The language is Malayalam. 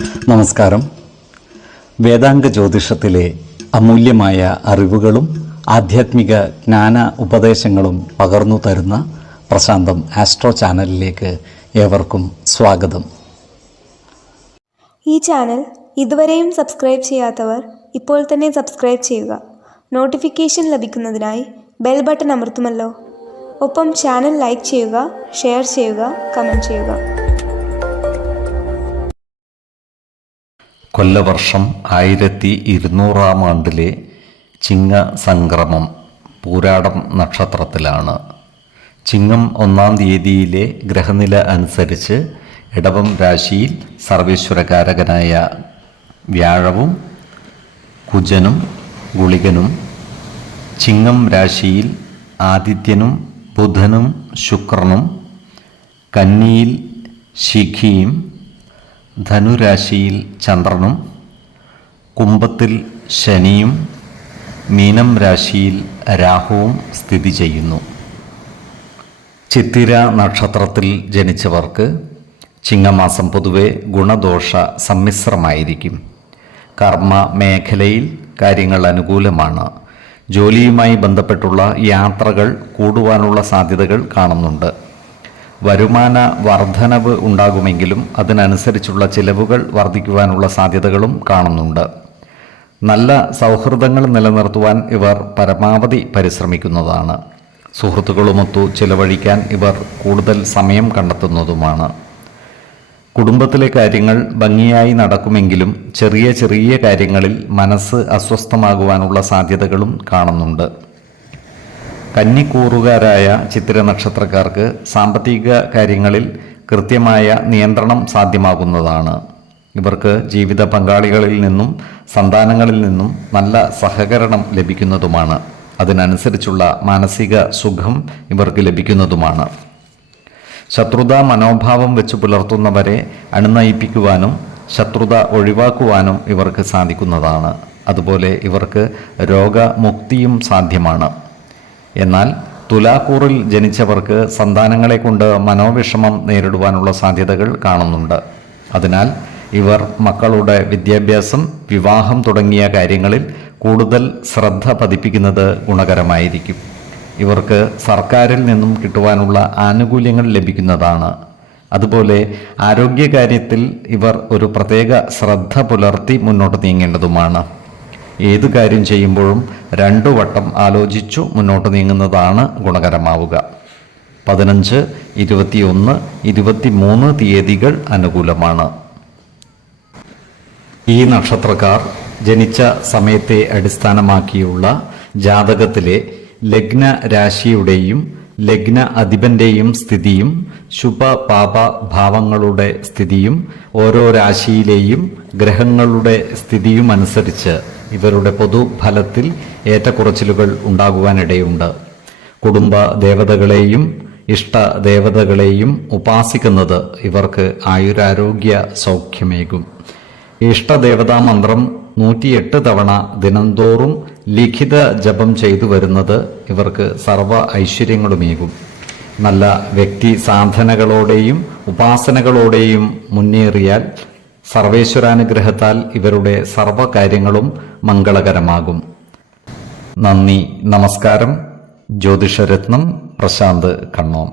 നമസ്കാരം. വേദാംഗ ജ്യോതിഷത്തിലെ അമൂല്യമായ അറിവുകളും ആധ്യാത്മിക ജ്ഞാന ഉപദേശങ്ങളും പകർന്നു തരുന്ന പ്രശാന്തം ആസ്ട്രോ ചാനലിലേക്ക് ഏവർക്കും സ്വാഗതം. ഈ ചാനൽ ഇതുവരെയും സബ്സ്ക്രൈബ് ചെയ്യാത്തവർ ഇപ്പോൾ തന്നെ സബ്സ്ക്രൈബ് ചെയ്യുക. നോട്ടിഫിക്കേഷൻ ലഭിക്കുന്നതിനായി ബെൽ ബട്ടൺ അമർത്തുമല്ലോ. ഒപ്പം ചാനൽ ലൈക്ക് ചെയ്യുക, ഷെയർ ചെയ്യുക, കമൻറ്റ് ചെയ്യുക. കൊല്ലവർഷം 1200 ആണ്ടിലെ ചിങ്ങ സംക്രമം പൂരാടം നക്ഷത്രത്തിലാണ്. ചിങ്ങം 1-ാം തീയതിയിലെ ഗ്രഹനില അനുസരിച്ച് ഇടവം രാശിയിൽ സർവേശ്വരകാരകനായ വ്യാഴവും കുജനും ഗുളികനും, ചിങ്ങം രാശിയിൽ ആദിത്യനും ബുധനും ശുക്രനും, കന്നിയിൽ ശിഖിയും, ധനുരാശിയിൽ ചന്ദ്രനും, കുംഭത്തിൽ ശനിയും, മീനം രാശിയിൽ രാഹുവും സ്ഥിതി ചെയ്യുന്നു. ചിത്തിര നക്ഷത്രത്തിൽ ജനിച്ചവർക്ക് ചിങ്ങമാസം പൊതുവെ ഗുണദോഷ സമ്മിശ്രമായിരിക്കും. കർമ്മ മേഖലയിൽ കാര്യങ്ങൾ അനുകൂലമാണ്. ജോലിയുമായി ബന്ധപ്പെട്ടുള്ള യാത്രകൾ കൂടുവാനുള്ള സാധ്യതകൾ കാണുന്നുണ്ട്. വരുമാന വർധനവ് ഉണ്ടാകുമെങ്കിലും അതിനനുസരിച്ചുള്ള ചിലവുകൾ വർദ്ധിക്കുവാനുള്ള സാധ്യതകളും കാണുന്നുണ്ട്. നല്ല സൗഹൃദങ്ങൾ നിലനിർത്തുവാൻ ഇവർ പരമാവധി പരിശ്രമിക്കുന്നതാണ്. സുഹൃത്തുക്കളുമൊത്തു ചിലവഴിക്കാൻ ഇവർ കൂടുതൽ സമയം കണ്ടെത്തുന്നതുമാണ്. കുടുംബത്തിലെ കാര്യങ്ങൾ ഭംഗിയായി നടക്കുമെങ്കിലും ചെറിയ ചെറിയ കാര്യങ്ങളിൽ മനസ്സ് അസ്വസ്ഥമാകുവാനുള്ള സാധ്യതകളും കാണുന്നുണ്ട്. കന്നിക്കൂറുകാരായ ചിത്തിര നക്ഷത്രക്കാർക്ക് സാമ്പത്തിക കാര്യങ്ങളിൽ കൃത്യമായ നിയന്ത്രണം സാധ്യമാകുന്നതാണ്. ഇവർക്ക് ജീവിത പങ്കാളികളിൽ നിന്നും സന്താനങ്ങളിൽ നിന്നും നല്ല സഹകരണം ലഭിക്കുന്നതുമാണ്. അതിനനുസരിച്ചുള്ള മാനസിക സുഖം ഇവർക്ക് ലഭിക്കുന്നതുമാണ്. ശത്രുതാ മനോഭാവം വെച്ച് പുലർത്തുന്നവരെ അണുനയിപ്പിക്കുവാനും ശത്രുത ഒഴിവാക്കുവാനും ഇവർക്ക് സാധിക്കുന്നതാണ്. അതുപോലെ ഇവർക്ക് രോഗമുക്തിയും സാധ്യമാണ്. എന്നാൽ തുലാക്കൂറിൽ ജനിച്ചവർക്ക് സന്താനങ്ങളെ കൊണ്ട് മനോവിഷമം നേരിടുവാനുള്ള സാധ്യതകൾ കാണുന്നുണ്ട്. അതിനാൽ ഇവർ മക്കളുടെ വിദ്യാഭ്യാസം, വിവാഹം തുടങ്ങിയ കാര്യങ്ങളിൽ കൂടുതൽ ശ്രദ്ധ പതിപ്പിക്കുന്നത് ഗുണകരമായിരിക്കും. ഇവർക്ക് സർക്കാരിൽ നിന്നും കിട്ടുവാനുള്ള ആനുകൂല്യങ്ങൾ ലഭിക്കുന്നതാണ്. അതുപോലെ ആരോഗ്യകാര്യത്തിൽ ഇവർ ഒരു പ്രത്യേക ശ്രദ്ധ പുലർത്തി മുന്നോട്ട് നീങ്ങേണ്ടതുമാണ്. ഏതു കാര്യം ചെയ്യുമ്പോഴും 2 വട്ടം ആലോചിച്ചു മുന്നോട്ട് നീങ്ങുന്നതാണ് ഗുണകരമാവുക. 15, 21, 23 തീയതികൾ അനുകൂലമാണ്. ഈ നക്ഷത്രക്കാർ ജനിച്ച സമയത്തെ അടിസ്ഥാനമാക്കിയുള്ള ജാതകത്തിലെ ലഗ്ന രാശിയുടെയും ലഗ്ന അധിപന്റെയും സ്ഥിതിയും ശുഭ പാപ ഭാവങ്ങളുടെ സ്ഥിതിയും ഓരോ രാശിയിലെയും ഗ്രഹങ്ങളുടെ സ്ഥിതിയും അനുസരിച്ച് ഇവരുടെ പൊതുഫലത്തിൽ ഏറ്റക്കുറച്ചിലുകൾ ഉണ്ടാകുവാനിടയുണ്ട്. കുടുംബ ദേവതകളെയും ഇഷ്ട ദേവതകളെയും ഉപാസിക്കുന്നത് ഇവർക്ക് ആയുരാരോഗ്യ സൗഖ്യമേകും. ഇഷ്ടദേവതാ മന്ത്രം 108 തവണ ദിനംതോറും ലിഖിത ജപം ചെയ്തു വരുന്നത് ഇവർക്ക് സർവ ഐശ്വര്യങ്ങളുമേകും. നല്ല വ്യക്തി സാധനകളോടെയും ഉപാസനകളോടെയും മുന്നേറിയാൽ സർവേശ്വരാനുഗ്രഹത്താൽ ഇവരുടെ സർവകാര്യങ്ങളും മംഗളകരമാകും. നന്ദി, നമസ്കാരം. ജ്യോതിഷരത്നം പ്രശാന്ത് കണ്ണോം.